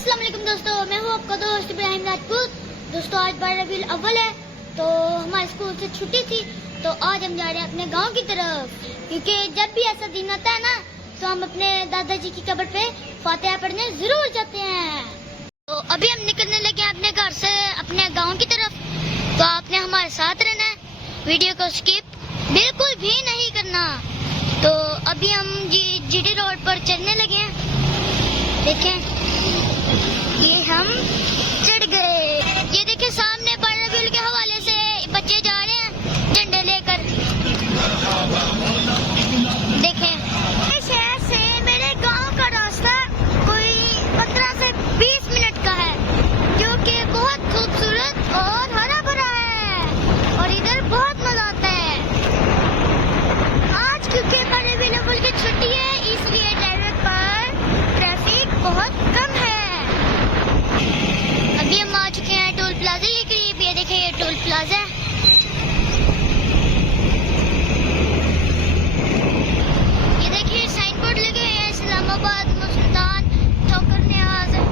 अस्सलाम वालेकुम दोस्तों, मैं हूँ आपका दोस्त इब्राहिम राजपूत। दोस्तों आज 12 रबीउल अव्वल है, तो हमारे स्कूल से छुट्टी थी, तो आज हम जा रहे हैं अपने गांव की तरफ। क्योंकि जब भी ऐसा दिन आता है ना, तो हम अपने दादाजी की कब्र पे फातिहा पढ़ने जरूर जाते हैं। तो अभी हम निकलने लगे हैं अपने घर से अपने गाँव की तरफ। तो आपने हमारे साथ रहना है, वीडियो को स्किप बिल्कुल भी नहीं करना। तो अभी हम जीटी रोड पर चलने लगे हैं। देखें, ये हम चढ़ गए। ये देखिए सामने 12 रबीउल के हवाले से बच्चे जा रहे हैं झंडे लेकर। देखें, इस शहर से मेरे गांव का रास्ता कोई 15 से 20 मिनट का है, जो कि बहुत खूबसूरत और हरा भरा है और इधर बहुत मजा आता है। आज क्योंकि 12 रबीउल अव्वल की छुट्टी है, इसलिए ड्राइवर पर ट्रैफिक बहुत कम है। अभी हम आ चुके हैं टोल प्लाजा के करीब। ये देखिए, ये टोल प्लाजा है। ये देखिए साइन बोर्ड लगे हैं, इस्लामाबाद मुल्तान ठोकर न्याज। ये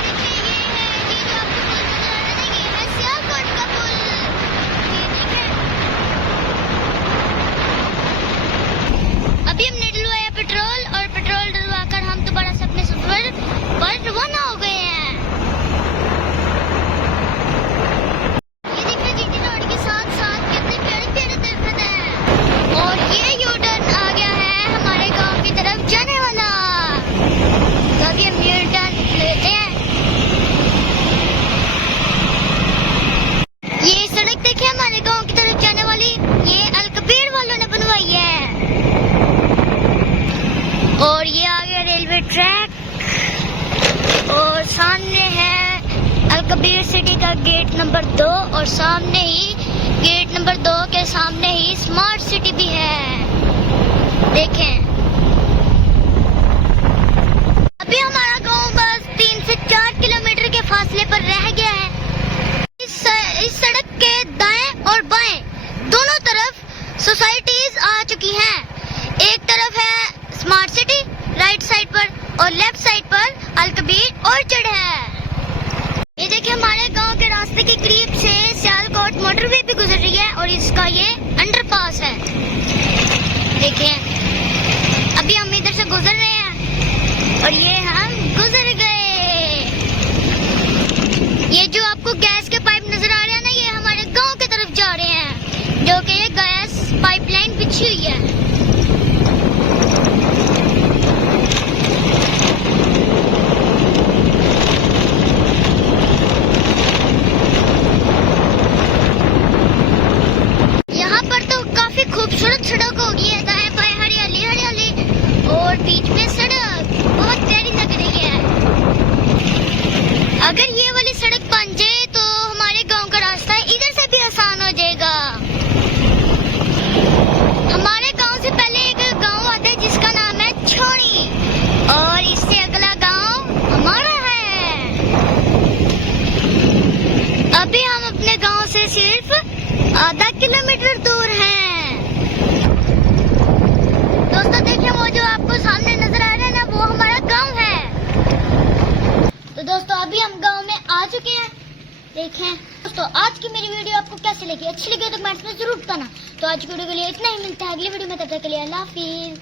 देखिए, ये जो आपको पुल नजर आ रहा है, ये है सियालकोट का पुल। ये देखिए, अभी हमने डलवाया पेट्रोल, और पेट्रोल डलवा कर हम दोबारा से अपने सफर पर रवाना हो गए हैं। ये देखिए जीटी रोड के साथ साथ कितने प्यारे प्यारे दरख्त हैं, और ये यू टर्न आ गया है हमारे गांव की तरफ जाने वाला। तो अभी हम यू टर्न लेते हैं। ये सड़क देखिए हमारे गांव की तरफ जाने वाली, ये अलकबीर वालों ने बनवाई है। और ये आ गया रेलवे ट्रैक, और सामने है अलकबीर सिटी का गेट नंबर 2, और सामने ही गेट नंबर 2 के सामने ही स्मार्ट सिटी भी है। देखें, अभी हमारा गांव बस 3 से 4 किलोमीटर के फासले पर रह गया है। इस सड़क के दाएं और बाएं दोनों तरफ सोसाइटीज आ चुकी हैं। एक तरफ है स्मार्ट सिटी राइट साइड पर, और लेफ्ट साइड पर अलकबीर ऑर्चर्ड है। ये देखिए हमारे गांव के रास्ते के करीब से सियालकोट मोटरवे भी गुजर रही है, और इसका ये अंडरपास है। देखिए, अभी हम इधर से गुजर रहे हैं, और ये हम गुजर गए। ये जो आपको गैस के पाइप नजर आ रहे हैं ना, ये हमारे गांव की तरफ जा रहे हैं, जो कि ये गैस पाइपलाइन बिछी हुई है। खूबसूरत सड़क होगी है, दाएं बाएं हरियाली हरियाली, और बीच में सड़क बहुत प्यारी लग रही है। अगर ये वाली सड़क बन जाए तो हमारे गांव का रास्ता इधर से भी आसान हो जाएगा। हमारे गांव से पहले एक गांव आता है जिसका नाम है छोड़ी, और इससे अगला गांव हमारा है। अभी हम अपने गांव से सिर्फ आधा किलोमीटर दूर हैं। दोस्तों देखिए, वो जो आपको सामने नजर आ रहा है ना, वो हमारा गांव है। तो दोस्तों अभी हम गांव में आ चुके हैं। देखें दोस्तों, आज की मेरी वीडियो आपको कैसी लगी? अच्छी लगी तो कमेंट्स में जरूर बताना। तो आज की वीडियो के लिए इतना ही, मिलता है अगली वीडियो में, तब तक के लिए अल्लाह हाफिज।